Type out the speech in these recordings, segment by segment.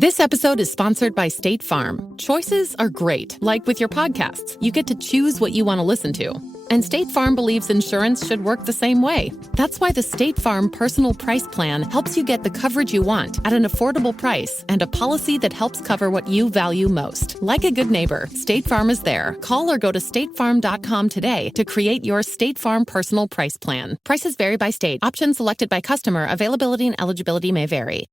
This episode is sponsored by State Farm. Choices are great, like with your podcasts. You get to choose what you want to listen to. And State Farm believes insurance should work the same way. That's why the State Farm Personal Price Plan helps you get the coverage you want at an affordable price and a policy that helps cover what you value most. Like a good neighbor, State Farm is there. Call or go to statefarm.com today to create your State Farm Personal Price Plan. Prices vary by state. Options selected by customer. Availability and eligibility may vary.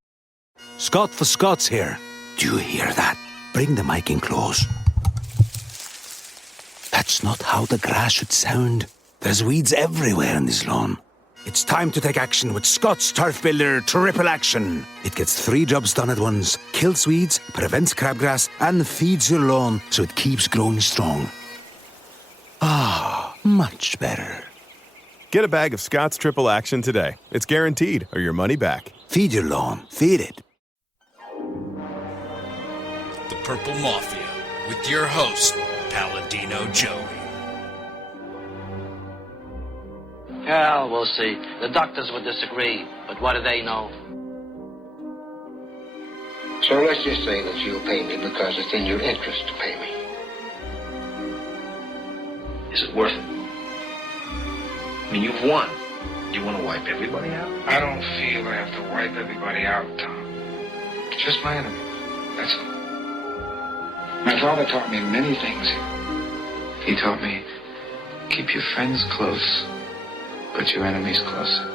Scott for Scots here. Do you hear that? Bring the mic in close. That's not how the grass should sound. There's weeds everywhere in this lawn. It's time to take action with Scott's Turf Builder Triple Action. It gets 3 jobs done at once. Kills weeds, prevents crabgrass, and feeds your lawn so it keeps growing strong. Ah, much better. Get a bag of Scott's Triple Action today. It's guaranteed, or your money back. Feed your lawn. Feed it. The Purple Mafia, with your host, Paladino Joey. Well, we'll see. The doctors would disagree, but what do they know? So let's just say that you'll pay me because it's in your interest to pay me. Is it worth it? I mean, you've won. You want to wipe everybody out? I don't feel I have to wipe everybody out, Tom. Just my enemies. That's all. My father taught me many things. He taught me, keep your friends close, but your enemies closer.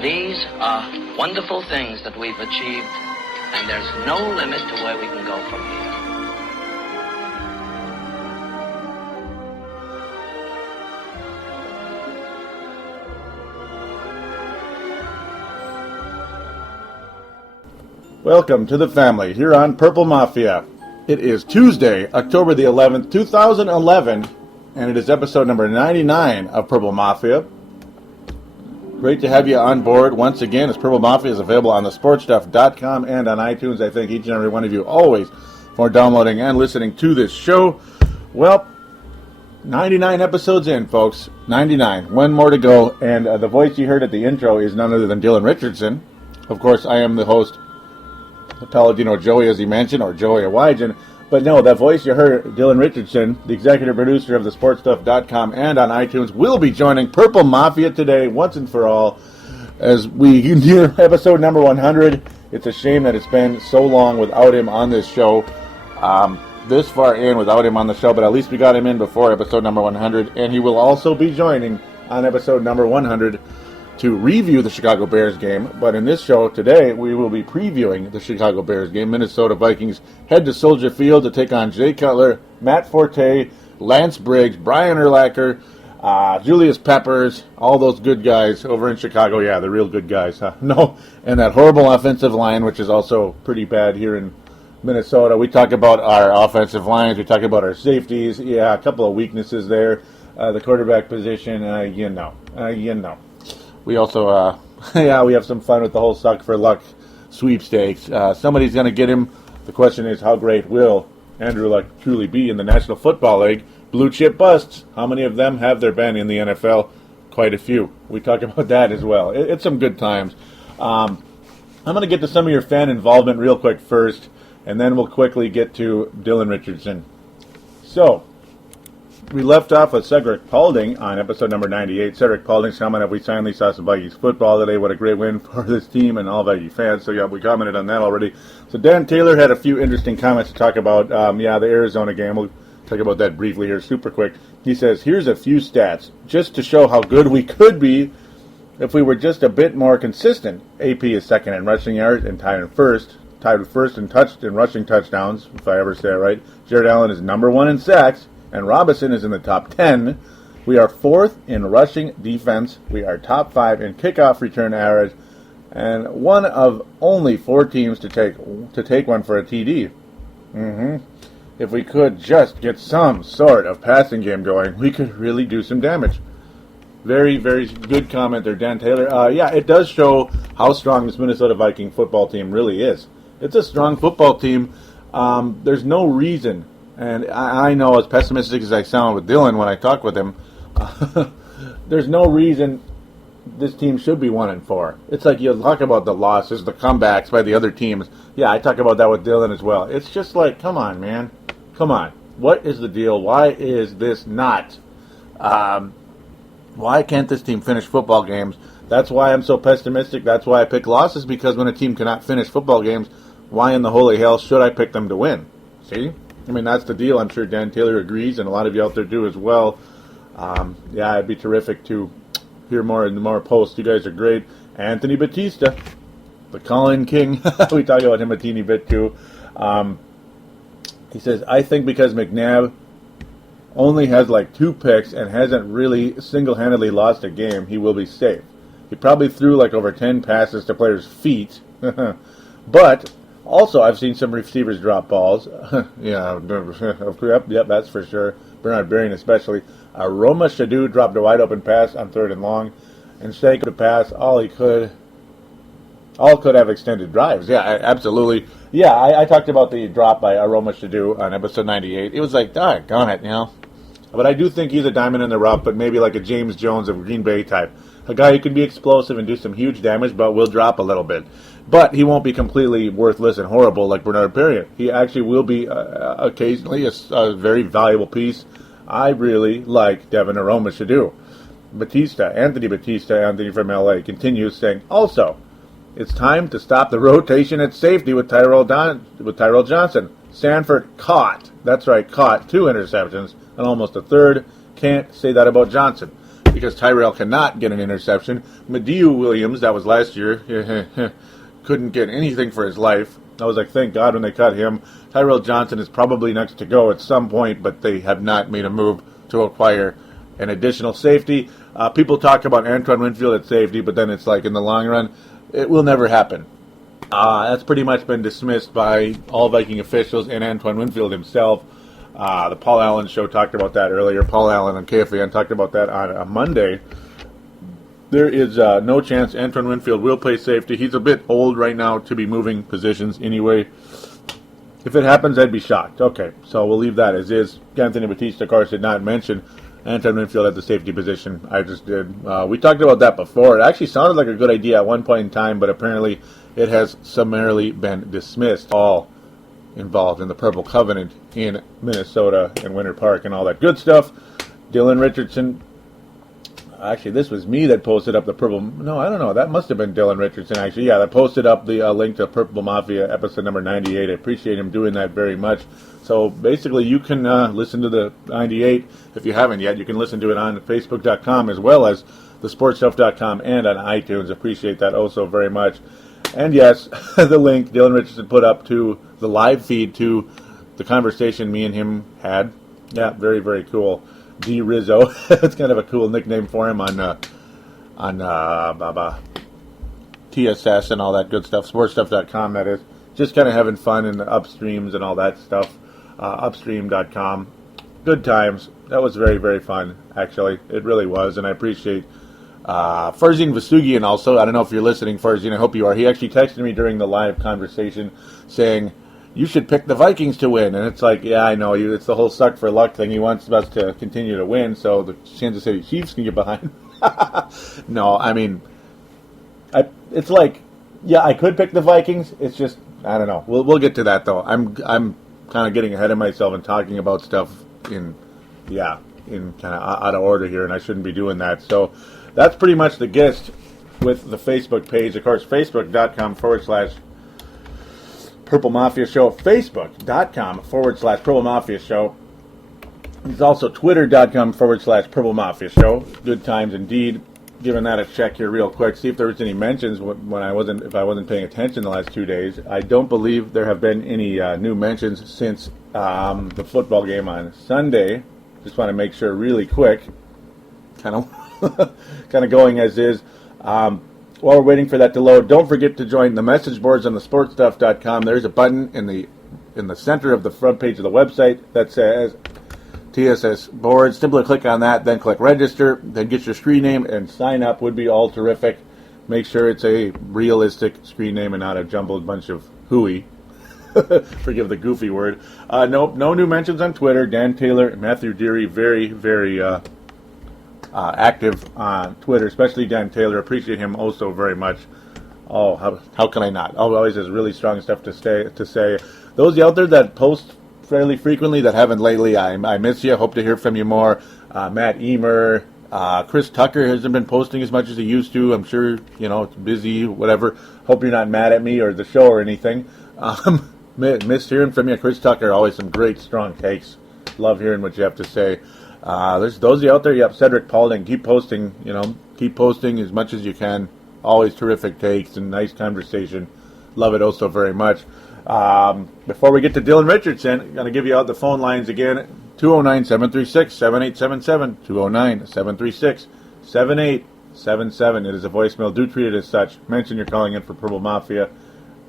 These are wonderful things that we've achieved, and there's no limit to where we can go from here. Welcome to the family here on Purple Mafia. It is Tuesday, October the 11th, 2011, and it is episode number 99 of Purple Mafia. Great to have you on board once again, as Purple Mafia is available on thesportstuff.com and on iTunes. I thank each and every one of you always for downloading and listening to this show. Well, 99 episodes in, folks. 99. One more to go, and the voice you heard at the intro is none other than Dylan Richardson. Of course, I am the host, Paladino Joey, as he mentioned, or Joey Awajan. But no, that voice you heard, Dylan Richardson, the executive producer of thesportstuff.com and on iTunes, will be joining Purple Mafia today, once and for all, as we near episode number 100. It's a shame that it's been so long without him on this show, this far in without him on the show, but at least we got him in before episode number 100, and he will also be joining on episode number 100 to review the Chicago Bears game. But in this show today, we will be previewing the Chicago Bears game. Minnesota Vikings head to Soldier Field to take on Jay Cutler, Matt Forte, Lance Briggs, Brian Urlacher, Julius Peppers, all those good guys over in Chicago. Yeah, the real good guys, huh? No, and that horrible offensive line, which is also pretty bad here in Minnesota. We talk about our offensive lines. We talk about our safeties. Yeah, a couple of weaknesses there. The quarterback position, you know. We also, we have some fun with the whole suck for luck sweepstakes. Somebody's going to get him. The question is, how great will Andrew Luck truly be in the National Football League? Blue chip busts. How many of them have there been in the NFL? Quite a few. We talk about that as well. It's some good times. I'm going to get to some of your fan involvement real quick first, and then we'll quickly get to Dylan Richardson. So, we left off with Cedric Paulding on episode number 98. Cedric Paulding's comment, we finally saw some Vikings football today. What a great win for this team and all Viking fans. So, yeah, we commented on that already. So, Dan Taylor had a few interesting comments to talk about. The Arizona game. We'll talk about that briefly here, super quick. He says, here's a few stats just to show how good we could be if we were just a bit more consistent. AP is second in rushing yards and tied with first in rushing touchdowns, if I ever say it right. Jared Allen is number 1 in sacks, and Robinson is in the top 10. We are 4th in rushing defense. We are top 5 in kickoff return average, and one of only 4 teams to take one for a TD. If we could just get some sort of passing game going, we could really do some damage. Very, very good comment there, Dan Taylor. It does show how strong this Minnesota Viking football team really is. It's a strong football team. There's no reason, and I know as pessimistic as I sound with Dylan when I talk with him, there's no reason this team should be 1-4. It's like you talk about the losses, the comebacks by the other teams. Yeah, I talk about that with Dylan as well. It's just like, come on, man. Come on. What is the deal? Why is this not? Why can't this team finish football games? That's why I'm so pessimistic. That's why I pick losses, because when a team cannot finish football games, why in the holy hell should I pick them to win? See? I mean, that's the deal. I'm sure Dan Taylor agrees, and a lot of you out there do as well. Yeah, it'd be terrific to hear more and more posts. You guys are great. Anthony Batista, the call-in king. We talk about him a teeny bit, too. He says, I think because McNabb only has like 2 picks and hasn't really single-handedly lost a game, he will be safe. He probably threw like over 10 passes to players' feet. But also, I've seen some receivers drop balls. Yeah, yep, that's for sure. Bernard Berrien especially. Roma Shadu dropped a wide-open pass on 3rd and long. And Shake to pass all he could. All could have extended drives. Yeah, absolutely. Yeah, I talked about the drop by Roma Shadu on episode 98. It was like, doggone it, you know. But I do think he's a diamond in the rough, but maybe like a James Jones of Green Bay type. A guy who can be explosive and do some huge damage, but will drop a little bit. But he won't be completely worthless and horrible like Bernard Berrien. He actually will be occasionally a very valuable piece. I really like Devin Aroma Shadu. Anthony from LA, continues saying, also, it's time to stop the rotation at safety with Tyrell Johnson. Sanford caught, that's right, caught 2 interceptions and almost a third. Can't say that about Johnson, because Tyrell cannot get an interception. Mediu Williams, that was last year, couldn't get anything for his life. I was like, thank God when they cut him. Tyrell Johnson is probably next to go at some point, but they have not made a move to acquire an additional safety. People talk about Antoine Winfield at safety, but then it's like in the long run, it will never happen. That's pretty much been dismissed by all Viking officials and Antoine Winfield himself. The Paul Allen show talked about that earlier. Paul Allen on KFAN talked about that on Monday. There is no chance Antoine Winfield will play safety. He's a bit old right now to be moving positions anyway. If it happens, I'd be shocked. Okay, so we'll leave that as is. Anthony Batista, of course, did not mention Antoine Winfield at the safety position. I just did. We talked about that before. It actually sounded like a good idea at one point in time, but apparently it has summarily been dismissed. All involved in the Purple Covenant in Minnesota and Winter Park and all that good stuff. Dylan Richardson. Actually, this was me that posted up the Purple... No, I don't know. That must have been Dylan Richardson, actually. Yeah, that posted up the link to Purple Mafia episode number 98. I appreciate him doing that very much. So, basically, you can listen to the 98. If you haven't yet, you can listen to it on Facebook.com as well as thesportstuff.com and on iTunes. Appreciate that oh so very much. And yes, the link Dylan Richardson put up to the live feed to the conversation me and him had. Yeah, very, very cool. D Rizzo. It's kind of a cool nickname for him on TSS and all that good stuff. Sportstuff.com, that is. Just kind of having fun in the upstreams and all that stuff. Upstream.com. Good times. That was very, very fun, actually. It really was, and I appreciate Farzin Vasugian also. I don't know if you're listening, Farzin. I hope you are. He actually texted me during the live conversation saying, you should pick the Vikings to win. And it's like, yeah, I know. It's the whole suck for luck thing. He wants us to continue to win so the Kansas City Chiefs can get behind. No, I mean, it's like, yeah, I could pick the Vikings. It's just, I don't know. We'll get to that, though. I'm kind of getting ahead of myself and talking about stuff in kind of out of order here, and I shouldn't be doing that. So that's pretty much the gist with the Facebook page. Of course, Facebook.com/Purple Mafia Show. Facebook.com/Purple Mafia Show. It's also Twitter.com/Purple Mafia Show. Good times indeed. Giving that a check here real quick. See if there was any mentions when I wasn't paying attention the last 2 days. I don't believe there have been any new mentions since the football game on Sunday. Just want to make sure really quick. Kind of going as is. While we're waiting for that to load, don't forget to join the message boards on the sportstuff.com. There's a button in the center of the front page of the website that says TSS boards. Simply click on that, then click register, then get your screen name and sign up. Would be all terrific. Make sure it's a realistic screen name and not a jumbled bunch of hooey. Forgive the goofy word. No new mentions on Twitter. Dan Taylor and Matthew Deary, very, very active on Twitter, especially Dan Taylor. Appreciate him also very much. Oh, how can I not? Oh, always has really strong stuff to say. Those of you out there that post fairly frequently that haven't lately, I miss you. Hope to hear from you more. Matt Emer, Chris Tucker hasn't been posting as much as he used to. I'm sure, it's busy, whatever. Hope you're not mad at me or the show or anything. Miss hearing from you. Chris Tucker, always some great, strong takes. Love hearing what you have to say. There's those of you out there. Yep, Cedric Paulding, keep posting. Keep posting as much as you can. Always terrific takes and nice conversation. Love it also very much. Before we get to Dylan Richardson, I'm going to give you out the phone lines again. 209-736-7877. 209-736-7877. It is a voicemail. Do treat it as such. Mention you're calling in for Purple Mafia,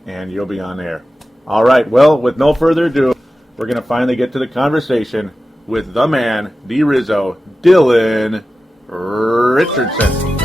and you'll be on air. All right. Well, with no further ado, we're going to finally get to the conversation with the man, D. Rizzo, Dylan Richardson.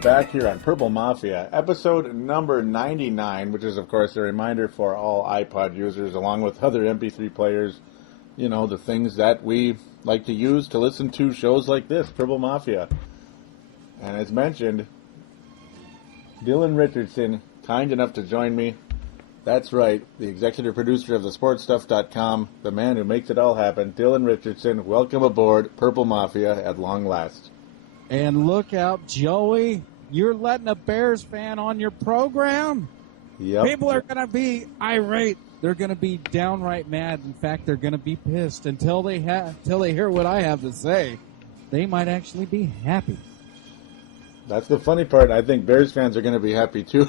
Back here on Purple Mafia, episode number 99, which is, of course, a reminder for all iPod users, along with other MP3 players, the things that we like to use to listen to shows like this, Purple Mafia. And as mentioned, Dylan Richardson, kind enough to join me. That's right, the executive producer of thesportstuff.com, the man who makes it all happen, Dylan Richardson. Welcome aboard Purple Mafia at long last. And look out, Joey. You're letting a Bears fan on your program? Yep. People are going to be irate. They're going to be downright mad. In fact, they're going to be pissed until they hear what I have to say. They might actually be happy. That's the funny part. I think Bears fans are going to be happy, too.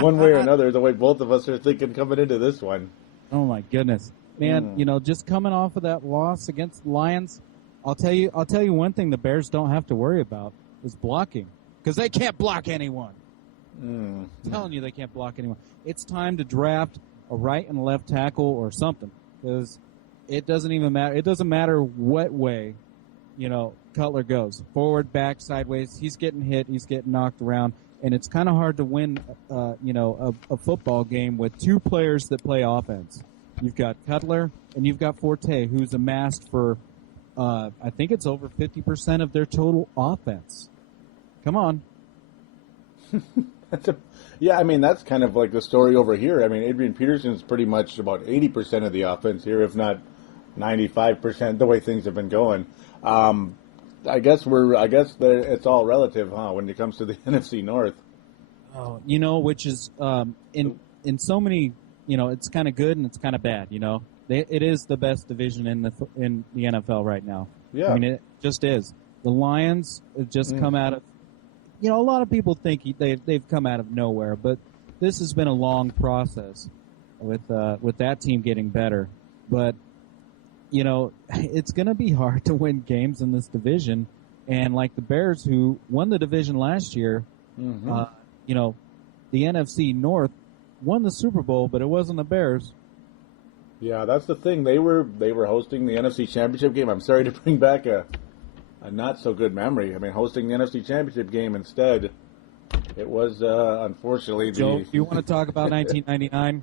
One way or another, the way both of us are thinking coming into this one. Oh, my goodness. Man, just coming off of that loss against the Lions, I'll tell you one thing the Bears don't have to worry about is blocking. Because they can't block anyone. I'm telling you, they can't block anyone. It's time to draft a right and left tackle or something. Because it doesn't even matter. It doesn't matter what way, Cutler goes. Forward, back, sideways. He's getting hit. He's getting knocked around. And it's kind of hard to win, a football game with two players that play offense. You've got Cutler and you've got Forte, who's amassed for, I think it's over 50% of their total offense. Come on. Yeah, that's kind of like the story over here. Adrian Peterson's pretty much about 80% of the offense here, if not 95%, the way things have been going. I guess it's all relative, huh, when it comes to the NFC North. Oh, which is in so many, it's kind of good and it's kind of bad. It is the best division in the NFL right now. Yeah, it just is. The Lions have just come out of. A lot of people think they've come out of nowhere, but this has been a long process with that team getting better. But it's going to be hard to win games in this division, and like the Bears, who won the division last year, the NFC North won the Super Bowl, but it wasn't the Bears. Yeah, that's the thing. They were hosting the NFC Championship game. I'm sorry to bring back a not so good memory. Hosting the NFC Championship game instead, it was unfortunately Joe, do you want to talk about 1999?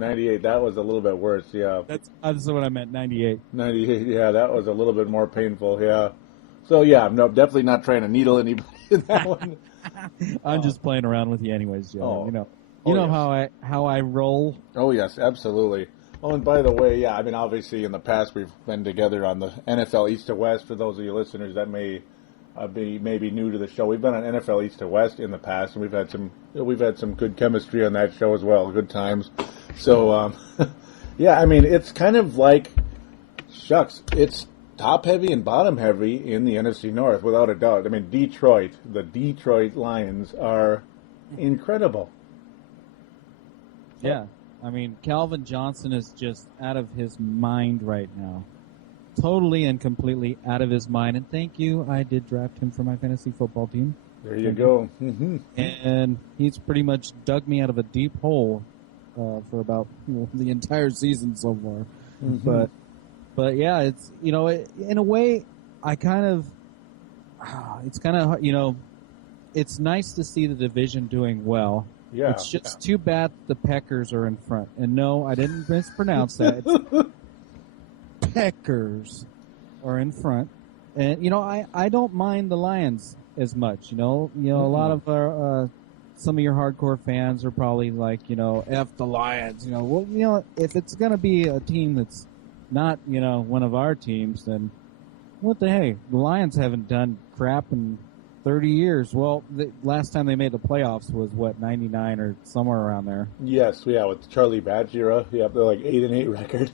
98. That was a little bit worse. Yeah, that's what I meant. 98. 98. Yeah, that was a little bit more painful. Yeah. So yeah, no, definitely not trying to needle anybody in that one. I'm just playing around with you, anyways, Joe. Oh. Yes. how I roll. Oh yes, absolutely. Oh, and by the way, yeah, obviously in the past we've been together on the NFL East to West. For those of you listeners that may be maybe new to the show, we've been on NFL East to West in the past, and we've had some good chemistry on that show as well. Good times. So, yeah, it's kind of like, shucks, it's top heavy and bottom heavy in the NFC North without a doubt. Detroit, the Detroit Lions are incredible. Yeah. Calvin Johnson is just out of his mind right now. totally and completely out of his mind. And thank you, I did draft him for my fantasy football team. There you go. Mm-hmm. And he's pretty much dug me out of a deep hole for about the entire season so far. Mm-hmm. But yeah, it's in a way, I kind of it's nice to see the division doing well. Yeah. It's just too bad the Packers are in front. And no, I didn't mispronounce that. It's Packers are in front. And, I don't mind the Lions as much. A lot of our, some of your hardcore fans are probably like, F the Lions. If it's going to be a team that's not, one of our teams, then what the hey? The Lions haven't done crap in 30 years. Well, the last time they made the playoffs was, 99 or somewhere around there. Yes, yeah, with Charlie Batch era. Yeah, they're like 8-8 record.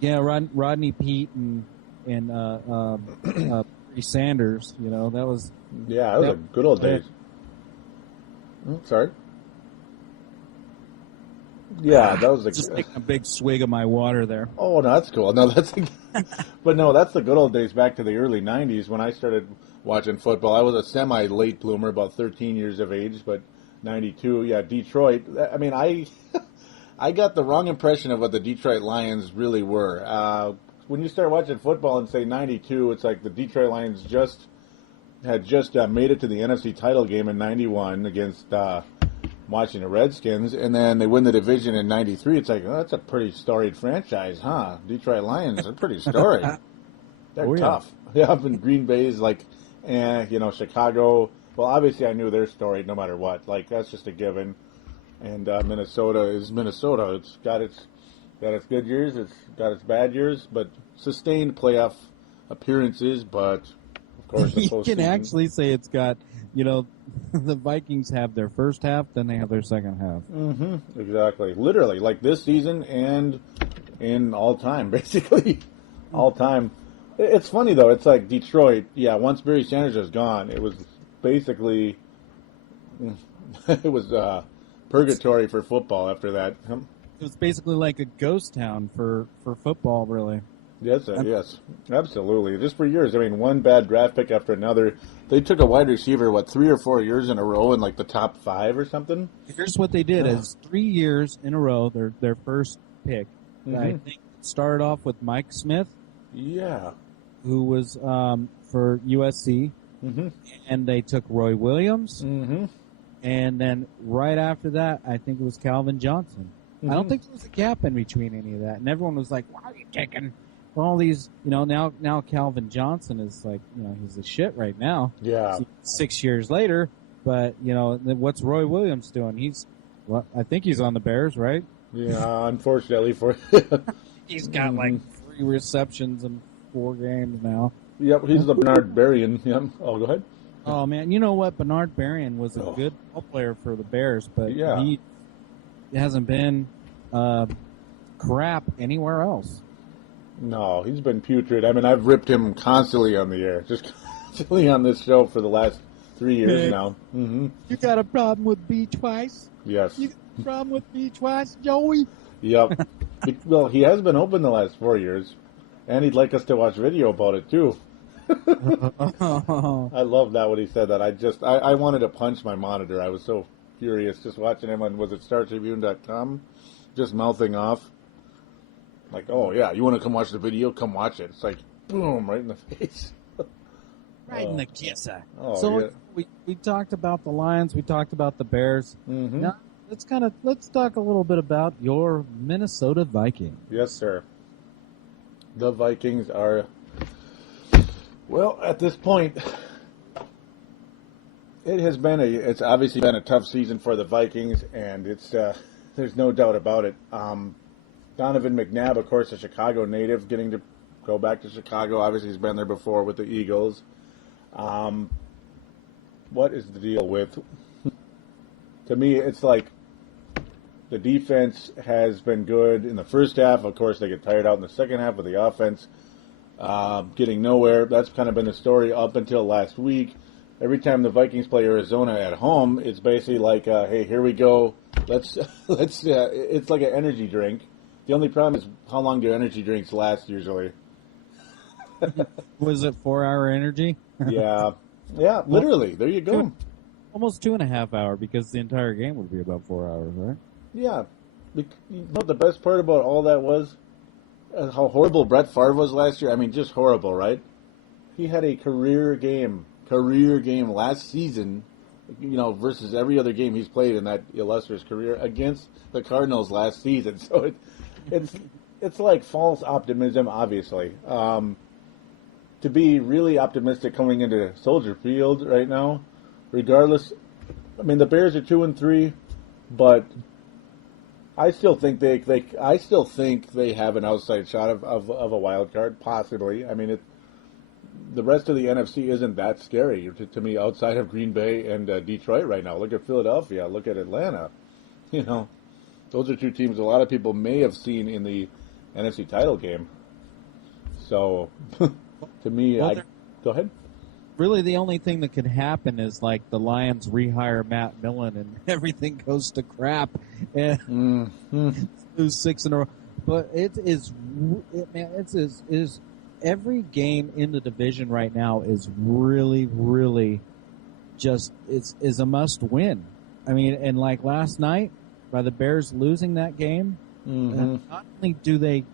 Yeah, Rodney Peete and Sanders, that was... Yeah, that was a good old days. Sorry? Yeah, that was just taking a big swig of my water there. Oh, no, that's cool. No, that's but no, that's the good old days back to the early 90s when I started watching football. I was a semi-late bloomer, about 13 years of age, but 92, yeah, Detroit. I mean, I got the wrong impression of what the Detroit Lions really were. When you start watching football and say 92, it's like the Detroit Lions had just made it to the NFC title game in 91 against Washington Redskins, and then they win the division in 93. It's like, that's a pretty storied franchise, huh? Detroit Lions are pretty storied. They're tough. Yeah, up in Green Bay's like, Chicago. Well, obviously I knew their story no matter what. Like, that's just a given. And Minnesota is Minnesota. It's got its good years. It's got its bad years, but sustained playoff appearances. But of course, you can actually say it's got. The Vikings have their first half, then they have their second half. Mm-hmm. Exactly. Literally, like this season and in all time, basically, all time. It's funny though. It's like Detroit. Yeah, once Barry Sanders was gone, it was basically it was purgatory for football after that. It was basically like a ghost town for football, really. Yes, yes, absolutely. Just for years. I mean, one bad draft pick after another. They took a wide receiver, 3 or 4 years in a row in like the top 5 or something? Here's what they did: is 3 years in a row, their first pick. Mm-hmm. I think it started off with Mike Smith. Yeah. Who was for USC. Mm-hmm. And they took Roy Williams. Mm-hmm. And then right after that, I think it was Calvin Johnson. Mm-hmm. I don't think there was a gap in between any of that. And everyone was like, why are you taking all these, now Calvin Johnson is like, he's the shit right now. Yeah. 6 years later, but, what's Roy Williams doing? I think he's on the Bears, right? Yeah, unfortunately for he's got like 3 receptions in 4 games now. Yep, he's the Bernard Berrien. Yep. Oh, go ahead. Oh, man, you know what? Bernard Berrien was a good ball player for the Bears, but he hasn't been crap anywhere else. No, he's been putrid. I mean, I've ripped him constantly on the air, just constantly on this show for the last 3 years now. Mm-hmm. You got a problem with B twice? Yes. You got a problem with B twice, Joey? Yep. Well, he has been open the last 4 years, and he'd like us to watch video about it, too. I love that when he said that. I wanted to punch my monitor. I was so furious just watching him on, was it StarTribune.com? Just mouthing off. Like, oh, yeah, you want to come watch the video? Come watch it. It's like, boom, right in the face. Right in the kisser. Oh, so yeah. we talked about the Lions. We talked about the Bears. Mm-hmm. Now, let's talk a little bit about your Minnesota Vikings. Yes, sir. The Vikings are, well, at this point, it's obviously been a tough season for the Vikings, and it's there's no doubt about it. Donovan McNabb, of course, a Chicago native, getting to go back to Chicago. Obviously, he's been there before with the Eagles. What is the deal with? To me, it's like the defense has been good in the first half. Of course, they get tired out in the second half with the offense getting nowhere. That's kind of been the story up until last week. Every time the Vikings play Arizona at home, it's basically like, hey, here we go. Let's. It's like an energy drink. The only problem is how long do energy drinks last usually. Was it 4 hour energy? Yeah, literally. There you go. Almost 2.5 hour because the entire game would be about 4 hours, right? Yeah. You know what the best part about all that was? How horrible Brett Favre was last year. I mean, just horrible, right? He had a career game last season, versus every other game he's played in that illustrious career against the Cardinals last season. So it's like false optimism, obviously. To be really optimistic coming into Soldier Field right now, regardless, I mean, the Bears are 2-3, but I still think they have an outside shot of a wild card, possibly. I mean, the rest of the NFC isn't that scary to me outside of Green Bay and Detroit right now. Look at Philadelphia. Look at Atlanta. Those are two teams a lot of people may have seen in the NFC title game. So, to me, go ahead. Really, the only thing that could happen is like the Lions rehire Matt Millen and everything goes to crap and lose 6 in a row. But it is every game in the division right now is really, really just is a must win. I mean, and like last night, by the Bears losing that game, not only do they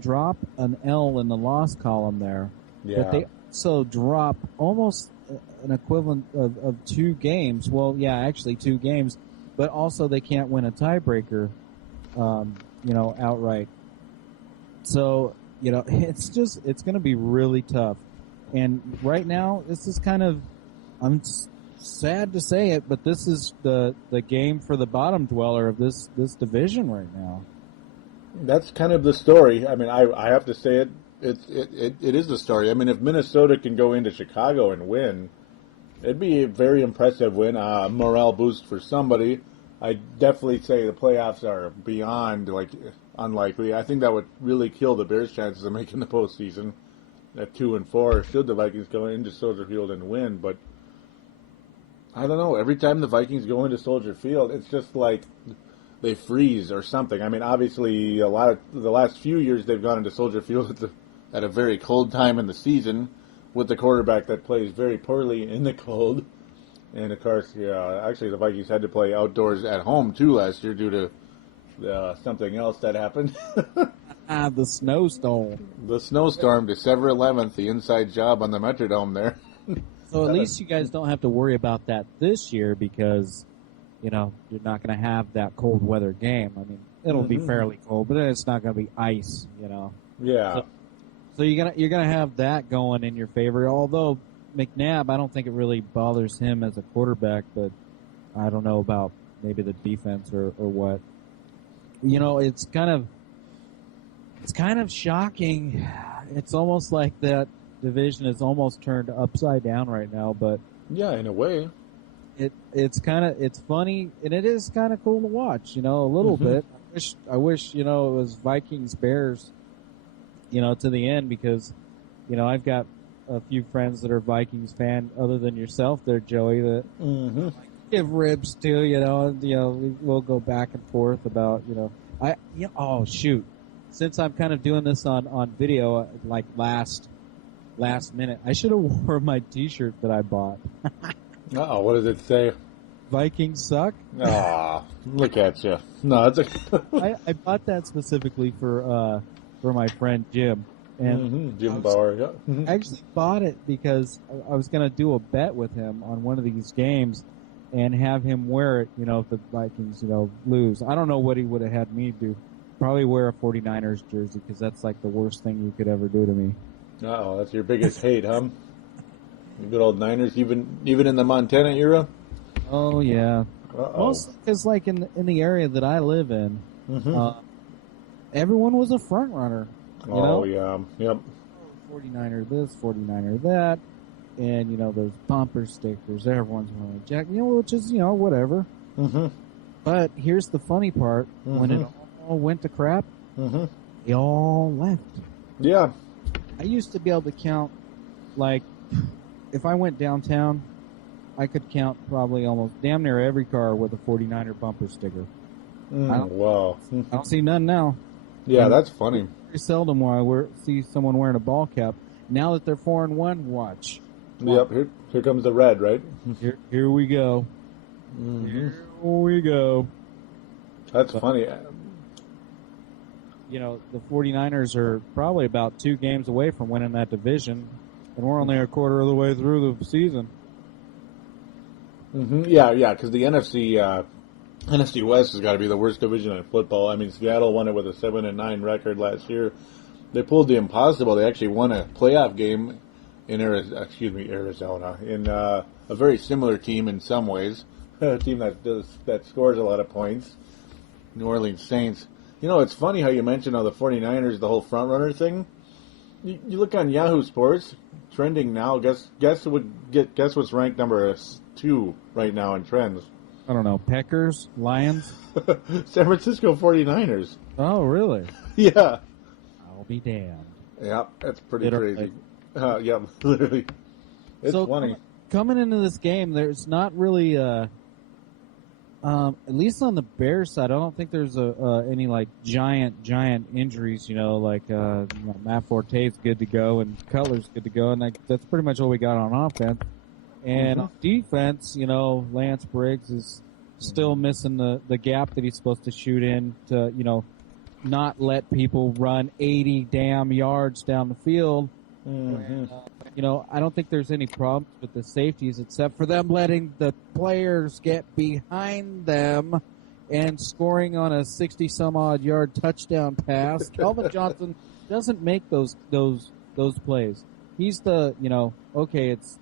drop an L in the loss column there, but they also drop almost an equivalent of 2 games. Well, yeah, actually 2 games, but also they can't win a tiebreaker, outright. So, it's going to be really tough. And right now, this is kind of, I'm sad to say it, but this is the game for the bottom dweller of this division right now. That's kind of the story. I mean, I have to say it. It is the story. I mean, if Minnesota can go into Chicago and win, it'd be a very impressive win. Morale boost for somebody. I definitely say the playoffs are beyond unlikely. I think that would really kill the Bears' chances of making the postseason at 2-4. Should the Vikings go into Soldier Field and win? But I don't know. Every time the Vikings go into Soldier Field, it's just like they freeze or something. I mean, obviously, a lot of the last few years they've gone into Soldier Field at a very cold time in the season with the quarterback that plays very poorly in the cold. And, of course, actually the Vikings had to play outdoors at home, too, last year due to something else that happened. The snowstorm. The snowstorm, December 11th, the inside job on the Metrodome there. So at least you guys don't have to worry about that this year because, you're not going to have that cold weather game. I mean, it'll be fairly cold, but it's not going to be ice, Yeah. So you're gonna have that going in your favor. Although McNabb, I don't think it really bothers him as a quarterback, but I don't know about maybe the defense or what. It's kind of shocking. It's almost like that division is almost turned upside down right now. But yeah, in a way, it's funny and it is kind of cool to watch. A little bit. I wish it was Vikings Bears. To the end because, I've got a few friends that are Vikings fan other than yourself there, Joey, that give ribs to, we'll go back and forth about, oh shoot. Since I'm kind of doing this on video, like last minute, I should have worn my t-shirt that I bought. Uh-oh, what does it say? Vikings suck? Aw, look at you. No, it's I bought that specifically for my friend Jim. And Jim Bauer, yeah. I actually bought it because I was going to do a bet with him on one of these games and have him wear it, if the Vikings, lose. I don't know what he would have had me do. Probably wear a 49ers jersey because that's like the worst thing you could ever do to me. Uh-oh, that's your biggest hate, huh? The good old Niners, even in the Montana era? Oh, yeah. Uh-oh. Mostly because, like, in the area that I live in, everyone was a front runner. Yeah, yep. 49er this, 49er that, and those bumper stickers. Everyone's wearing a jacket, which is whatever. But here's the funny part: when it all went to crap, they all left. Yeah. I used to be able to count, like, if I went downtown, I could count probably almost damn near every car with a 49er bumper sticker. Wow. I don't see none now. Yeah, that's funny. Very seldom when I see someone wearing a ball cap. Now that they're 4-1, watch. Yep, here comes the red, right? Here we go. Mm-hmm. Here we go. That's funny. You know, the 49ers are probably about 2 games away from winning that division, and we're only a quarter of the way through the season. Mm-hmm. Yeah, because the NFC West has got to be the worst division in football. I mean, Seattle won it with a 7-9 record last year. They pulled the impossible. They actually won a playoff game in Arizona, in a very similar team in some ways, a team that scores a lot of points, New Orleans Saints. You know, it's funny how you mentioned the 49ers, the whole front runner thing. You look on Yahoo Sports, trending now. Guess what's ranked number 2 right now in trends? I don't know. Packers, Lions, San Francisco 49ers. Oh, really? Yeah. I'll be damned. Yeah, that's pretty crazy. Yeah, literally. It's funny. Coming into this game, there's not really at least on the Bears side, I don't think there's any like giant injuries. Matt Forte is good to go and Cutler's good to go, and that's pretty much all we got on offense. And on defense, Lance Briggs is still missing the gap that he's supposed to shoot in to not let people run 80 damn yards down the field. And, I don't think there's any problems with the safeties except for them letting the players get behind them and scoring on a 60-some-odd yard touchdown pass. Calvin Johnson doesn't make those plays. He's the, it's,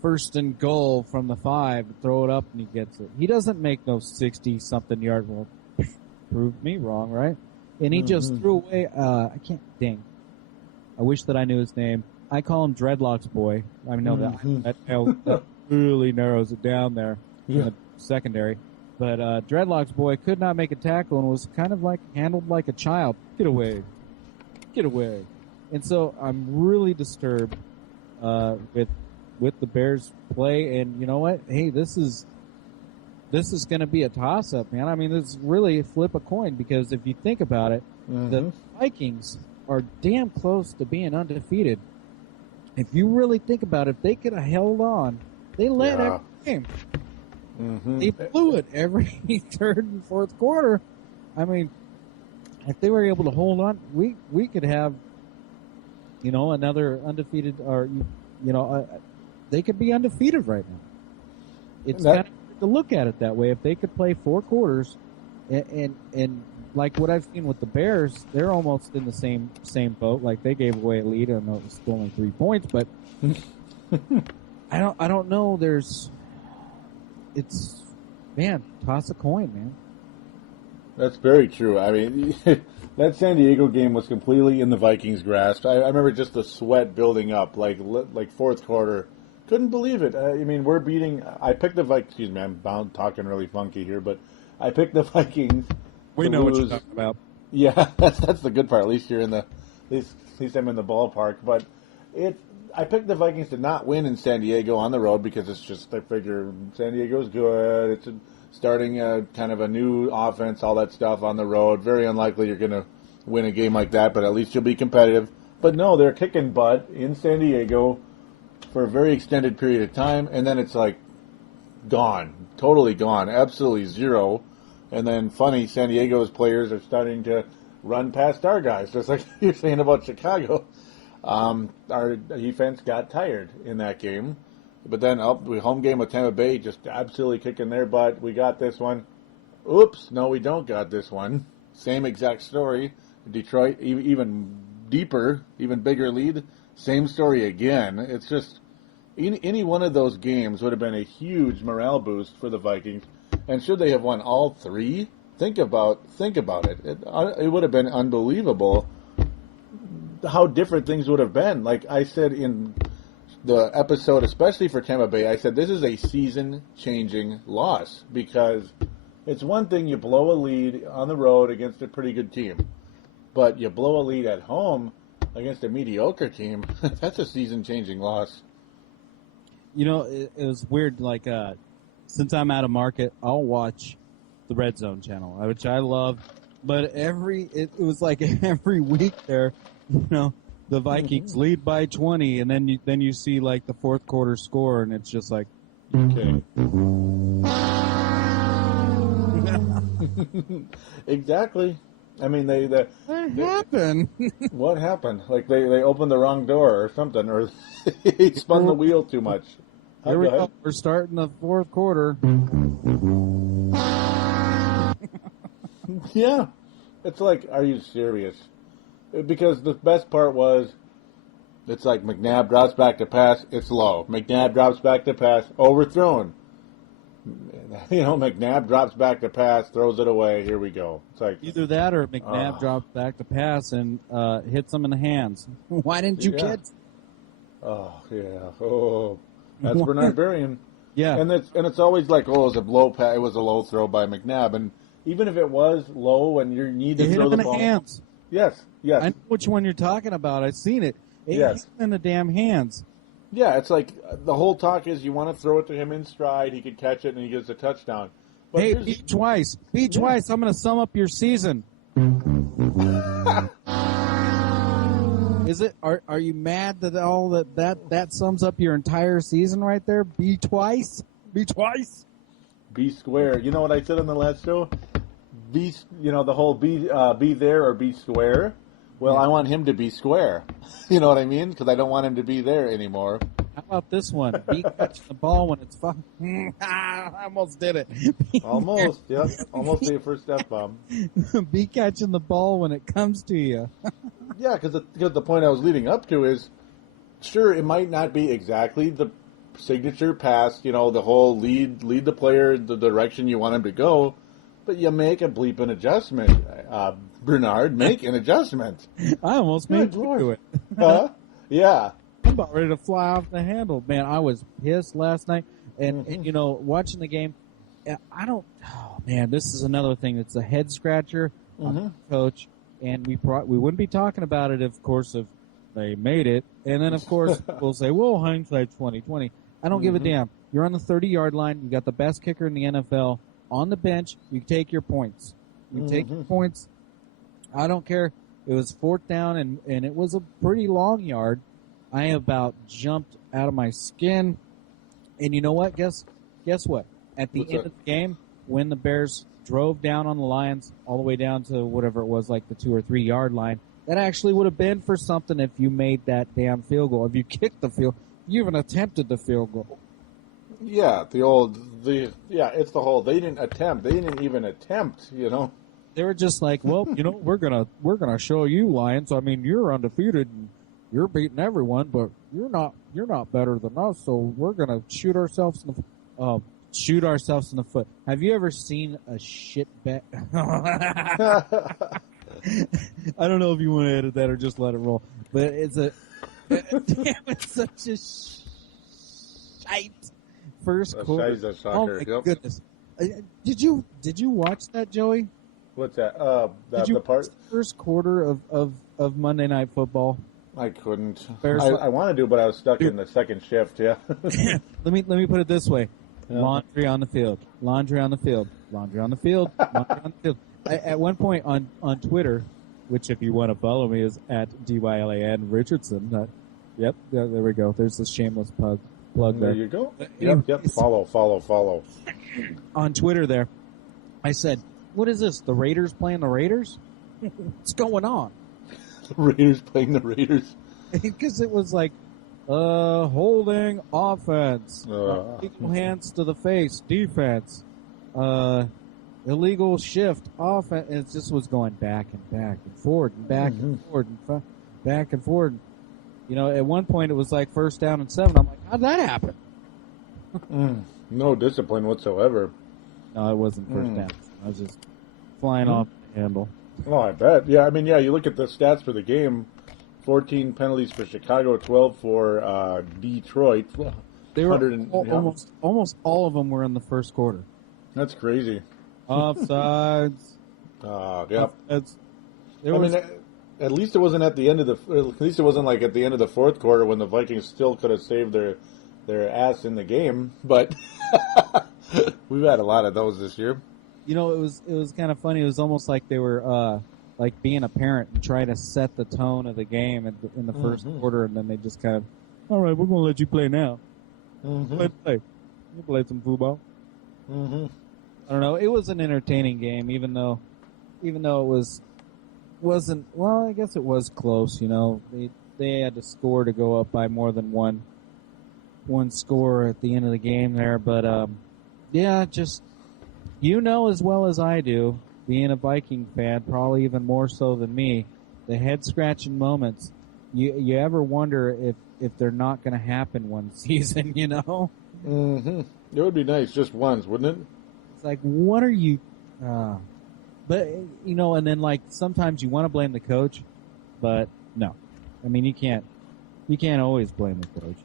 first and goal from the 5, throw it up and he gets it. He doesn't make no 60-something yard. Well, prove me wrong, right? And he just threw away, I wish that I knew his name. I call him Dreadlocks Boy. I know that really narrows it down there in the secondary. But Dreadlocks Boy could not make a tackle and was kind of handled like a child. Get away. And so I'm really disturbed with the Bears play. And you know what? Hey, this is going to be a toss-up, man. I mean, it's really flip a coin because if you think about it, the Vikings are damn close to being undefeated. If you really think about it, if they could have held on, they led every game. They blew it every third and fourth quarter. I mean, if they were able to hold on, we could have, another undefeated, or they could be undefeated right now. It's kind of hard to look at it that way. If they could play 4 quarters, and like what I've seen with the Bears, they're almost in the same boat. Like they gave away a lead. I know it was only 3 points, but I don't know. Toss a coin, man. That's very true. I mean, that San Diego game was completely in the Vikings' grasp. I remember just the sweat building up, like fourth quarter. Couldn't believe it. I mean, we're beating. I picked the Vikings. Excuse me, I'm talking really funky here, but I picked the Vikings. We know what you're talking about. Yeah, that's the good part. At least you're in at least I'm in the ballpark. But I picked the Vikings to not win in San Diego on the road because it's just, I figure San Diego's good. It's starting kind of a new offense, all that stuff on the road. Very unlikely you're going to win a game like that, but at least you'll be competitive. But no, they're kicking butt in San Diego for a very extended period of time, and then it's like gone, totally gone, absolutely zero. And then, funny, San Diego's players are starting to run past our guys, just like you're saying about Chicago. Our defense got tired in that game. But then, home game with Tampa Bay, just absolutely kicking their butt. We got this one. Oops, no, we don't got this one. Same exact story. Detroit, even deeper, even bigger lead. Same story again. It's just, any one of those games would have been a huge morale boost for the Vikings. And should they have won all 3? Think about it. It would have been unbelievable how different things would have been. Like I said in the episode, especially for Tampa Bay, I said this is a season-changing loss because it's one thing you blow a lead on the road against a pretty good team, but you blow a lead at home against a mediocre team. That's a season-changing loss. It was weird. Like, since I'm out of market, I'll watch the Red Zone channel, which I love. But it was like every week there, the Vikings lead by 20, and then you see like the fourth quarter score, and it's just like, okay. Exactly. I mean, what happened? What happened? Like they opened the wrong door or something, or he spun the wheel too much. Here we go. We're starting the fourth quarter. Yeah. It's like, are you serious? Because the best part was, it's like McNabb drops back to pass, it's low. McNabb drops back to pass, overthrown. McNabb drops back to pass, throws it away, here we go. It's like either that or McNabb drops back to pass and hits him in the hands. Why didn't you kids? Oh, yeah. Oh, that's Bernard Berrien. Yeah. And it's always like, it was a low throw by McNabb. And even if it was low and you need to throw the ball. Hit him in the hands. Yes. I know which one you're talking about. I've seen it. It hit him in the damn hands. Yeah, it's like the whole talk is you want to throw it to him in stride, he could catch it, and he gets a touchdown. But hey, beat twice. Twice. I'm going to sum up your season. Is it? Are you mad that that sums up your entire season right there? Be twice. Be square. You know what I said on the last show? The whole be there or be square. Well, I want him to be square. You know what I mean? Because I don't want him to be there anymore. How about this one? Be catching the ball when it's fun. I almost did it. Almost, yep. Almost the first F-bomb. Be catching the ball when it comes to you. Yeah, because the point I was leading up to is, sure, it might not be exactly the signature pass, the whole lead the player the direction you want him to go, but you make a bleeping adjustment. Bernard, make an adjustment. I almost made you do it. Huh? Yeah. I'm about ready to fly off the handle. Man, I was pissed last night. And watching the game, this is another thing that's a head scratcher on the coach. And we wouldn't be talking about it, of course, if they made it. And then, of course, we'll say, well, hindsight's 20/20. I don't give a damn. You're on the 30-yard line. You got the best kicker in the NFL. On the bench, you take your points. You take your points. I don't care. It was fourth down, and it was a pretty long yard. I about jumped out of my skin. And you know what? Guess what? At the end of the game, when the Bears drove down on the Lions all the way down to whatever it was, like the 2 or 3 yard line, that actually would have been for something if you made that damn field goal. If you kicked the field, you even attempted the field goal. Yeah, it's the whole, they didn't even attempt, They were just like, well, we're gonna show you, Lions. I mean, you're undefeated and you're beating everyone, but you're not better than us. So we're gonna shoot ourselves in the foot. Have you ever seen a shit bet? I don't know if you want to edit that or just let it roll, but it's such a shite first quarter. Oh my goodness! Did you watch that, Joey? What's that? The part first quarter of Monday Night Football. I couldn't. I wanted to, but I was stuck in the second shift. Yeah. Let me put it this way: laundry on the field, laundry on the field, laundry on the field, laundry on the field. At one point on Twitter, which if you want to follow me is at DYLAN Richardson. Yep, there we go. There's this shameless plug there. There you go. Yep. Follow. On Twitter there, I said, what is this? The Raiders playing the Raiders? What's going on? The Raiders playing the Raiders. Because it was like, holding offense, illegal hands to the face, defense, illegal shift, offense. It just was going back and back and forward and back and forward and back and forward. At one point it was like 1st down and 7. I'm like, how'd that happen? No discipline whatsoever. No, it wasn't 1st down. I was just flying off the handle. Oh, I bet. Yeah, I mean, you look at the stats for the game. 14 penalties for Chicago, 12 for Detroit. They were almost all of them were in the first quarter. That's crazy. Offsides. Yep. At least it wasn't at the end of at least it wasn't like at the end of the fourth quarter when the Vikings still could have saved their ass in the game. But we've had a lot of those this year. It was kind of funny. It was almost like they were like being a parent and trying to set the tone of the game in the first quarter, and then they just kind of, all right, we're going to let you play now. Play. You play some football. I don't know. It was an entertaining game, even though it wasn't. Well, I guess it was close. You know, they had to score to go up by more than one score at the end of the game there. But yeah, just as well as I do, being a Viking fan, probably even more so than me, the head scratching moments. You ever wonder if they're not going to happen one season? You know. It would be nice just once, wouldn't it? It's like, what are you? But and then like sometimes you want to blame the coach, but no, I mean you can't always blame the coach.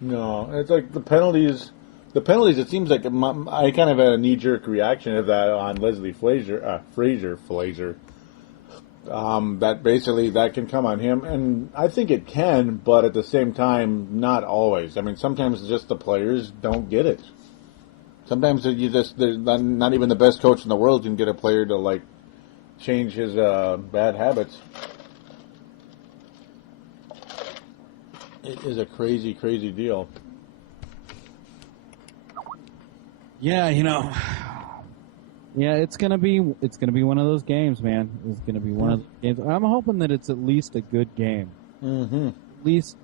No, it's like the penalties. The penalties. It seems like I kind of had a knee-jerk reaction of that on Leslie Frazier. That basically that can come on him, and I think it can, but at the same time, not always. I mean, sometimes just the players don't get it. Sometimes not even the best coach in the world can get a player to like change his bad habits. It is a crazy, crazy deal. Yeah, yeah, it's gonna be one of those games, man. It's gonna be one of those games. I'm hoping that it's at least a good game. At least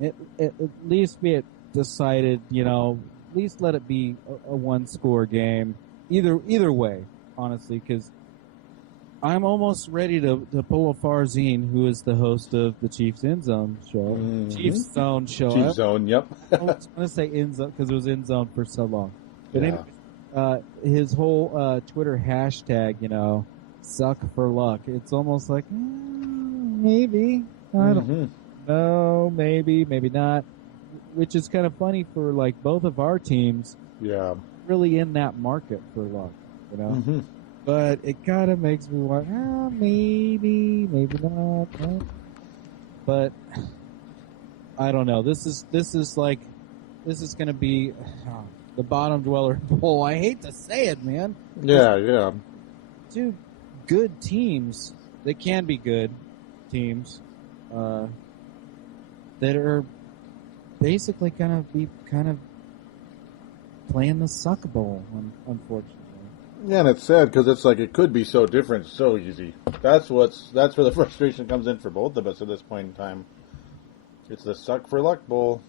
be it decided. At least let it be a one-score game. Either way, honestly, because I'm almost ready to pull a Farzine, who is the host of the Chiefs End Zone show. Chiefs Zone show. Chiefs Zone, yep. I was going to say End Zone because it was End Zone for so long. But anyway, his whole Twitter hashtag, suck for luck. It's almost like, maybe. I don't know. Maybe not. Which is kind of funny for like both of our teams. Yeah. Really in that market for luck, But it kind of makes me want, maybe not. But I don't know. This is going to be the bottom dweller bowl. I hate to say it, man. Yeah. Two good teams. They can be good teams that are basically going to be kind of playing the suck bowl, unfortunately. Yeah, and it's sad because it's like it could be so different, so easy. That's where the frustration comes in for both of us at this point in time. It's the suck for luck bowl.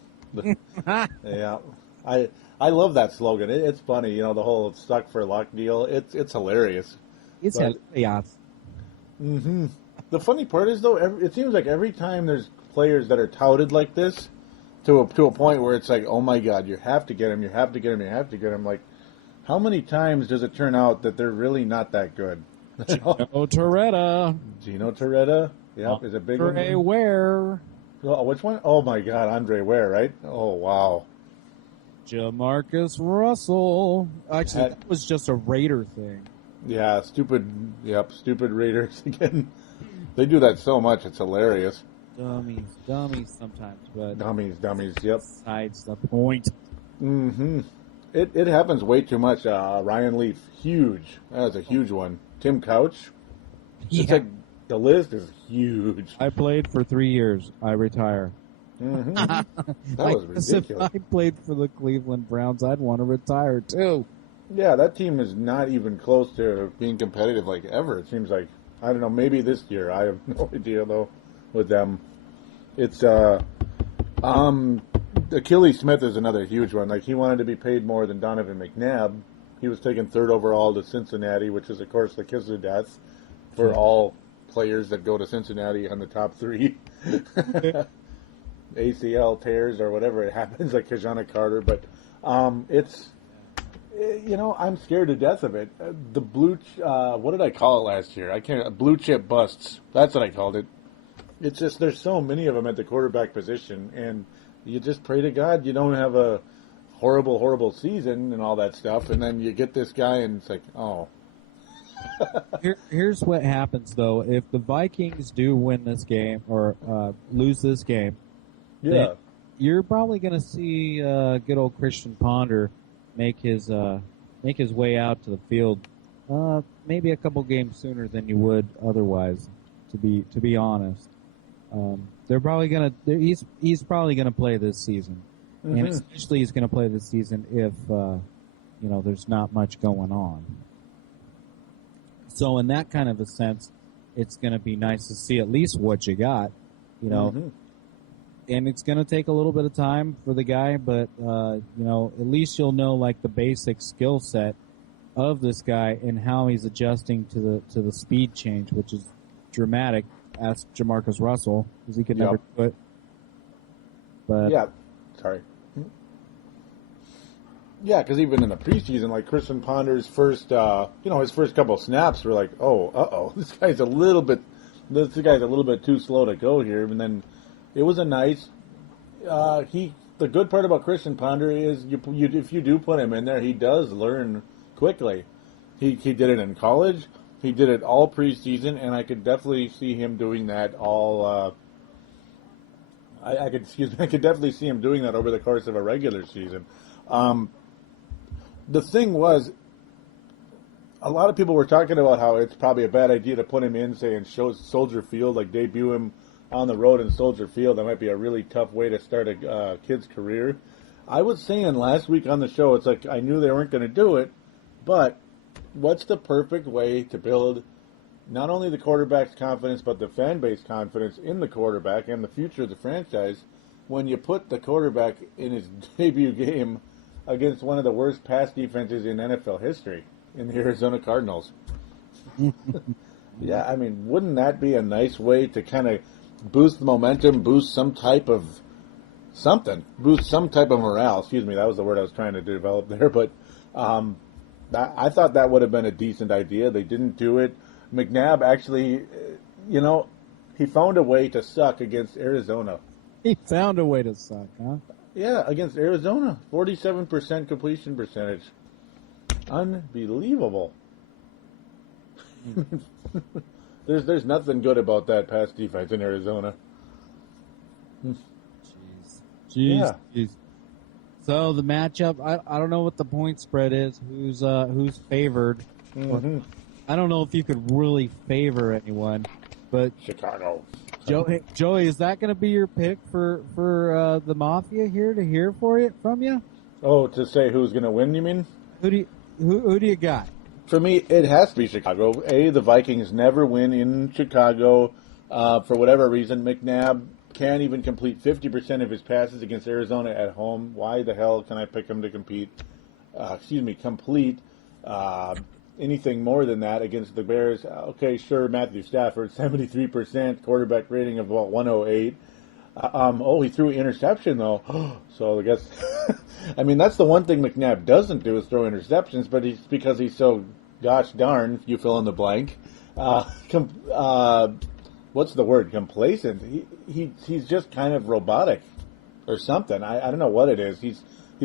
Yeah, I love that slogan. It's funny, the whole suck for luck deal. It's hilarious. It's hilarious. The funny part is though, it seems like every time there's players that are touted like this, to a point where it's like, oh my God, you have to get him, you have to get him, you have to get him. Like, how many times does it turn out that they're really not that good? Gino Torretta. Yep, is a big one. Andre Ware. Oh, which one? Oh my God, Andre Ware, right? Oh wow. Jamarcus Russell. Actually, that was just a Raider thing. Yeah, stupid Raiders again. They do that so much, it's hilarious. Dummies sometimes, but dummies, yep. Besides the point. It happens way too much. Ryan Leaf, huge. That's a huge one. Tim Couch. Yeah. It's like the list is huge. I played for 3 years. I retire. That was ridiculous. If I played for the Cleveland Browns, I'd want to retire too. Yeah, that team is not even close to being competitive like ever. It seems like, I don't know, maybe this year. I have no idea though with them. It's Achilles Smith is another huge one. Like, he wanted to be paid more than Donovan McNabb. He was taken third overall to Cincinnati, which is of course the kiss of death for all players that go to Cincinnati on the top three. ACL tears or whatever it happens, like Kajana Carter. But it's, I'm scared to death of it. The what did I call it last year? Blue chip busts. That's what I called it. It's just there's so many of them at the quarterback position, and you just pray to God you don't have a horrible, horrible season and all that stuff, and then you get this guy, and it's like, oh. Here's what happens, though. If the Vikings do win this game or lose this game, then you're probably going to see good old Christian Ponder make his way out to the field Maybe a couple games sooner than you would otherwise. To be honest, they're probably gonna. He's probably gonna play this season, and especially he's gonna play this season if there's not much going on. So in that kind of a sense, it's gonna be nice to see at least what you got, And it's gonna take a little bit of time for the guy, but at least you'll know like the basic skill set of this guy and how he's adjusting to the speed change, which is dramatic. Ask Jamarcus Russell, because he could never do it. But because even in the preseason, like Christian Ponder's first, his first couple snaps were like, this guy's a little bit too slow to go here. And then it was a nice. The good part about Christian Ponder is if you do put him in there, he does learn quickly. He did it in college. He did it all preseason, and I could definitely see him doing that all. I could definitely see him doing that over the course of a regular season. The thing was, a lot of people were talking about how it's probably a bad idea to put him in, say, in Soldier Field, like debut him on the road in Soldier Field. That might be a really tough way to start a kid's career. I was saying last week on the show, it's like I knew they weren't going to do it, but what's the perfect way to build not only the quarterback's confidence, but the fan base confidence in the quarterback and the future of the franchise when you put the quarterback in his debut game against one of the worst pass defenses in NFL history, in the Arizona Cardinals? Yeah, I mean, wouldn't that be a nice way to kind of boost the momentum, boost some type of morale? Excuse me, that was the word I was trying to develop there. But I thought that would have been a decent idea. They didn't do it. McNabb actually, he found a way to suck against Arizona. He found a way to suck, huh? Yeah, against Arizona. 47% completion percentage. Unbelievable. There's nothing good about that pass defense in Arizona. Jeez. So the matchup, I don't know what the point spread is. Who's favored? Mm-hmm. I don't know if you could really favor anyone, but Chicago. Joey, is that going to be your pick for the Mafia here to hear from you? Oh, to say who's going to win? You mean? Who do you got? For me, it has to be Chicago. The Vikings never win in Chicago for whatever reason. McNabb can't even complete 50% of his passes against Arizona at home. Why the hell can I pick him to complete anything more than that against the Bears? Okay, sure, Matthew Stafford, 73%, quarterback rating of about 108. He threw an interception, though. So I guess, I mean, that's the one thing McNabb doesn't do is throw interceptions, but because he's so gosh darn, you fill in the blank. What's the word? Complacent. He's just kind of robotic or something. I don't know what it is. He's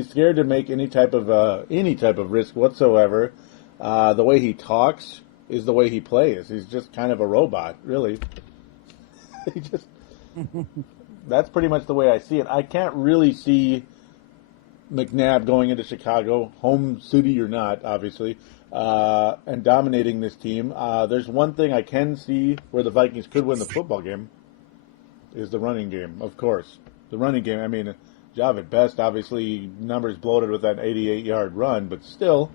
scared to make any type of risk whatsoever. The way he talks is the way he plays. He's just kind of a robot, really. That's pretty much the way I see it. I can't really see McNabb going into Chicago, home city or not, obviously, and dominating this team. There's one thing I can see where the Vikings could win the football game is the running game, of course. The running game, I mean, Javid Best, obviously, numbers bloated with that 88-yard run, but still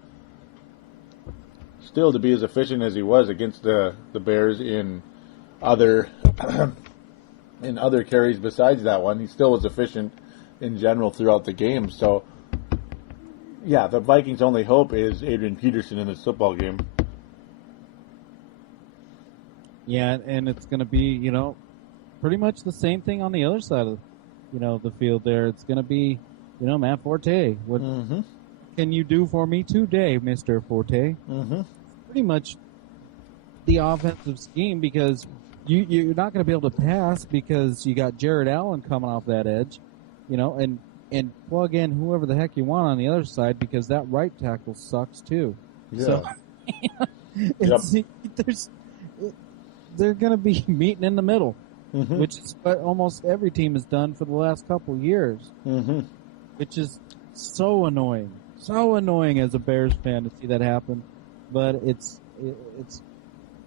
to be as efficient as he was against the Bears in other carries besides that one, he still was efficient in general throughout the game. So, yeah, the Vikings' only hope is Adrian Peterson in this football game. Yeah, and it's going to be, pretty much the same thing on the other side of, the field there. It's going to be, Matt Forte. What can you do for me today, Mr. Forte? Mm-hmm. Pretty much the offensive scheme, because you're not going to be able to pass because you got Jared Allen coming off that edge, and plug in whoever the heck you want on the other side because that right tackle sucks too. Yeah. So they're going to be meeting in the middle, which is what almost every team has done for the last couple years, which is so annoying as a Bears fan to see that happen. but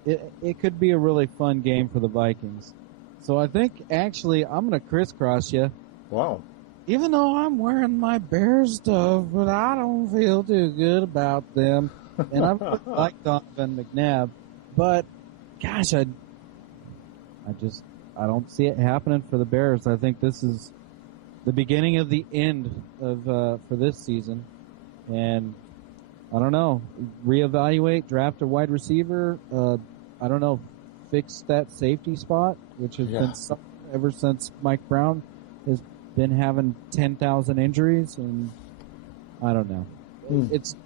it could be a really fun game for the Vikings. So I think actually I'm going to crisscross you. Wow. Even though I'm wearing my Bears stuff, but I don't feel too good about them. And I really like Donovan McNabb, but gosh, I don't see it happening for the Bears. I think this is the beginning of the end of for this season, and I don't know. Reevaluate, draft a wide receiver. I don't know, fix that safety spot, which has been something ever since Mike Brown has been having 10,000 injuries, and I don't know.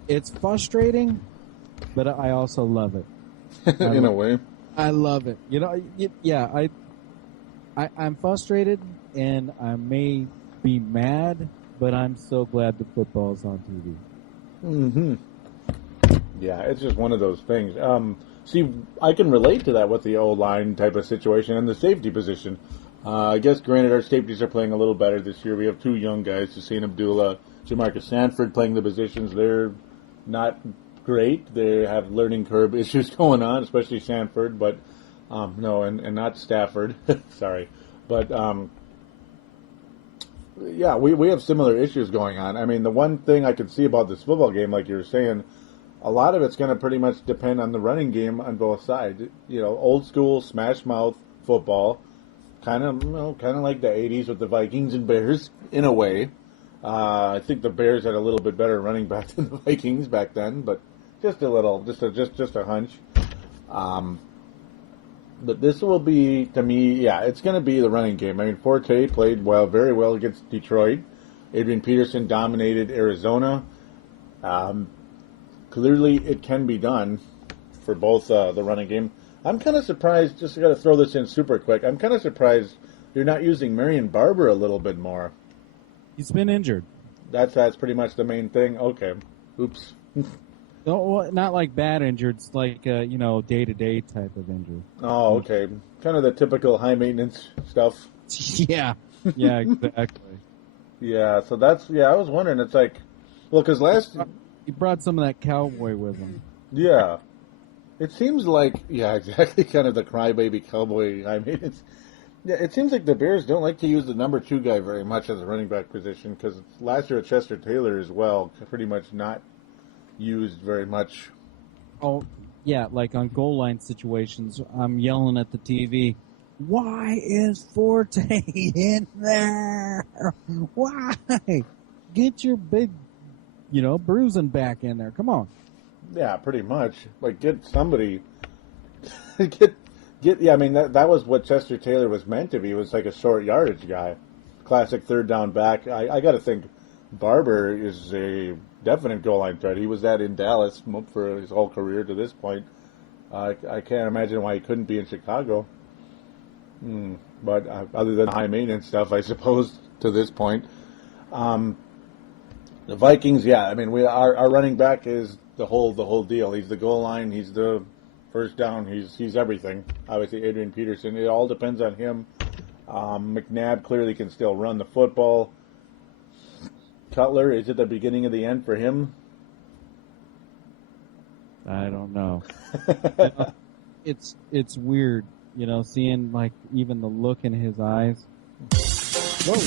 It's frustrating, but I also love it. In a way. I love it. You know, I'm frustrated, and I may be mad, but I'm so glad the football's on TV. Mm-hmm. Yeah, it's just one of those things. See, I can relate to that with the O-line type of situation and the safety position. I guess, granted, our safeties are playing a little better this year. We have two young guys, Hussein Abdullah, Jamarcus Sanford, playing the positions. They're not great. They have learning curve issues going on, especially Sanford, but and not Stafford. Sorry. But, yeah, we have similar issues going on. I mean, the one thing I can see about this football game, like you were saying, a lot of it's going to pretty much depend on the running game on both sides. You know, old school smash mouth football, kind of like the '80s with the Vikings and Bears in a way. I think the Bears had a little bit better running back than the Vikings back then, but just a little, just a hunch. But this will be, to me, it's going to be the running game. I mean, Forte played very well against Detroit. Adrian Peterson dominated Arizona. Clearly, it can be done for both the running game. I'm kind of surprised, just got to throw this in super quick, I'm kind of surprised you're not using Marion Barber a little bit more. He's been injured. That's pretty much the main thing? Okay. Oops. No, well, not like bad injured. It's like, day-to-day type of injury. Oh, okay. Kind of the typical high-maintenance stuff. Yeah. Yeah, exactly. Yeah, so that's, I was wondering, it's like, well, because he brought some of that cowboy with him. Yeah. It seems like, exactly, kind of the crybaby cowboy high-maintenance. Yeah, it seems like the Bears don't like to use the number 2 guy very much as a running back position, because last year at Chester Taylor as well, pretty much not used very much. Oh, yeah, like on goal line situations, I'm yelling at the TV, why is Forte in there? Why? Get your big, bruising back in there. Come on. Yeah, pretty much. Like, get somebody. I mean, that was what Chester Taylor was meant to be. He was like a short yardage guy. Classic third down back. I got to think Barber is a definite goal line threat. He was that in Dallas for his whole career to this point. I can't imagine why he couldn't be in Chicago. But other than high maintenance stuff, I suppose, to this point. The Vikings, I mean, our running back is the whole deal. He's the goal line. He's the first down. He's everything. Obviously, Adrian Peterson. It all depends on him. McNabb clearly can still run the football. Cutler, is it the beginning of the end for him? I don't know. It's weird, seeing like even the look in his eyes. Whoa.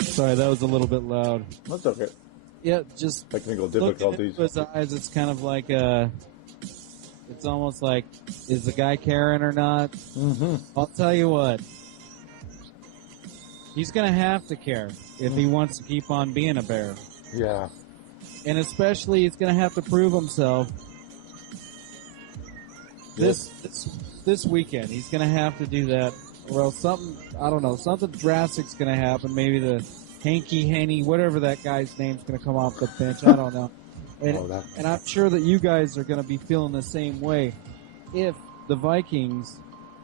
Sorry, that was a little bit loud. That's okay. Yeah, just technical difficulties. His eyes, it's kind of like it's almost like, is the guy caring or not? Mm-hmm. I'll tell you what. He's going to have to care if he wants to keep on being a Bear. Yeah. And especially he's going to have to prove himself this weekend. He's going to have to do that, or else something drastic's going to happen. Maybe the Henny, whatever that guy's name's going to come off the bench. I don't know. And I'm sure that you guys are going to be feeling the same way if the Vikings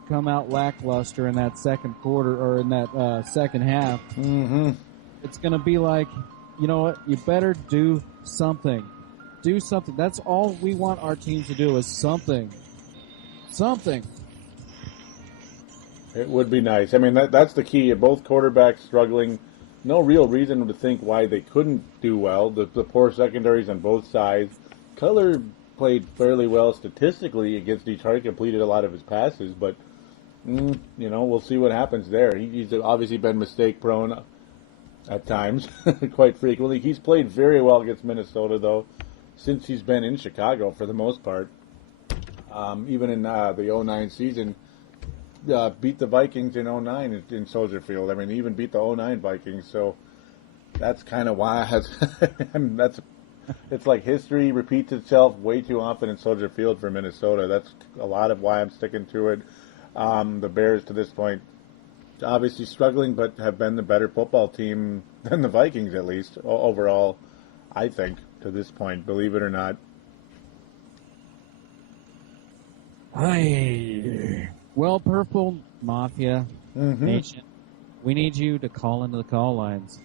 come out lackluster in that second quarter or in that second half. Mm-hmm. It's going to be like, you know what? You better do something. Do something. That's all we want our team to do is something. Something. It would be nice. I mean, that's the key. Both quarterbacks struggling. No real reason to think why they couldn't do well. The poor secondaries on both sides. Cutler played fairly well statistically against Detroit, completed a lot of his passes, but, we'll see what happens there. He's obviously been mistake-prone at times, quite frequently. He's played very well against Minnesota, though, since he's been in Chicago for the most part. Even in the 09 season, beat the Vikings in 09 in Soldier Field. I mean, he even beat the 09 Vikings, so that's kind of why it's like history repeats itself way too often in Soldier Field for Minnesota. That's a lot of why I'm sticking to it. The Bears, to this point, obviously struggling, but have been the better football team than the Vikings, at least, overall, I think, to this point, believe it or not. Well, Purple Mafia Nation, we need you to call into the call lines.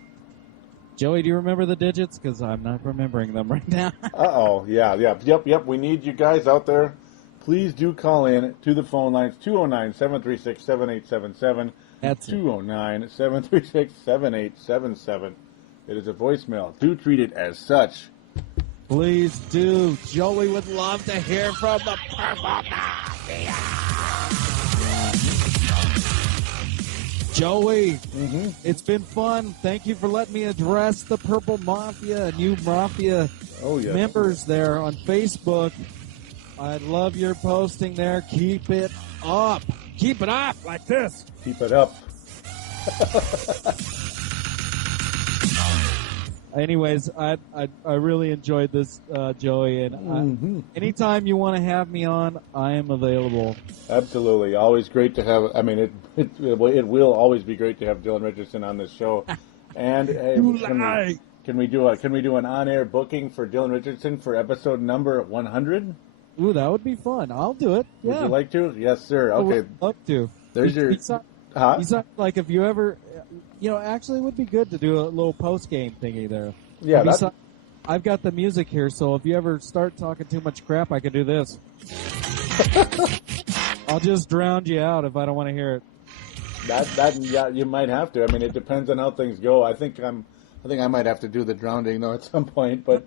Joey, do you remember the digits? Because I'm not remembering them right now. Yep. We need you guys out there. Please do call in to the phone lines, 209-736-7877. That's 209-736-7877. It is a voicemail. Do treat it as such. Please do. Joey would love to hear from the Purple Mafia. Joey, it's been fun. Thank you for letting me address the Purple Mafia, new Mafia members there on Facebook. I love your posting there. Keep it up. Keep it up like this. Keep it up. Anyways, I really enjoyed this, Joey, and anytime you want to have me on, I am available. Absolutely, always great to have. I mean, it will always be great to have Dylan Richardson on this show. And can we do an on-air booking for Dylan Richardson for episode number 100? Ooh, that would be fun. I'll do it. Yeah. Would you like to? Yes, sir. Okay. I would love to. There's your. He's like if you ever. Actually, it would be good to do a little post-game thingy there. Yeah, I've got the music here, so if you ever start talking too much crap, I can do this. I'll just drown you out if I don't want to hear it. That you might have to. I mean, it depends on how things go. I think I might have to do the drowning though at some point, but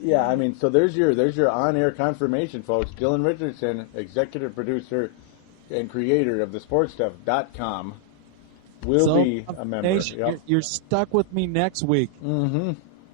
yeah, I mean, so there's your on-air confirmation, folks. Dylan Richardson, executive producer and creator of thesportstuff.com. will be a member. Nation, you're stuck with me next week.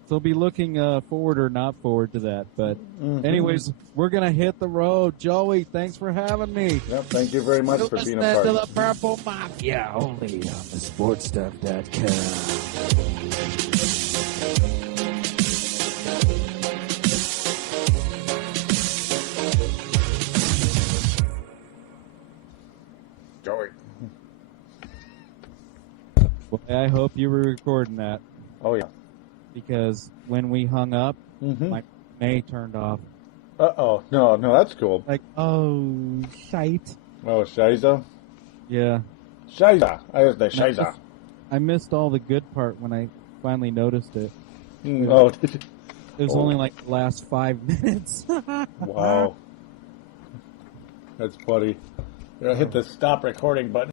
So be looking forward or not forward to that. But anyways, we're going to hit the road. Joey, thanks for having me. Yep, thank you very much for being a part. To the Purple Mafia, only on thesportstuff.com. Joey. Well, I hope you were recording that. Oh, yeah. Because when we hung up, my May turned off. Uh-oh. No, that's cool. Like, oh, shite. Oh, Shiza? Yeah. Shiza. I was the Shiza. I missed all the good part when I finally noticed it. Oh, did you? It was only like the last 5 minutes. Wow. That's funny. Hit the stop recording button.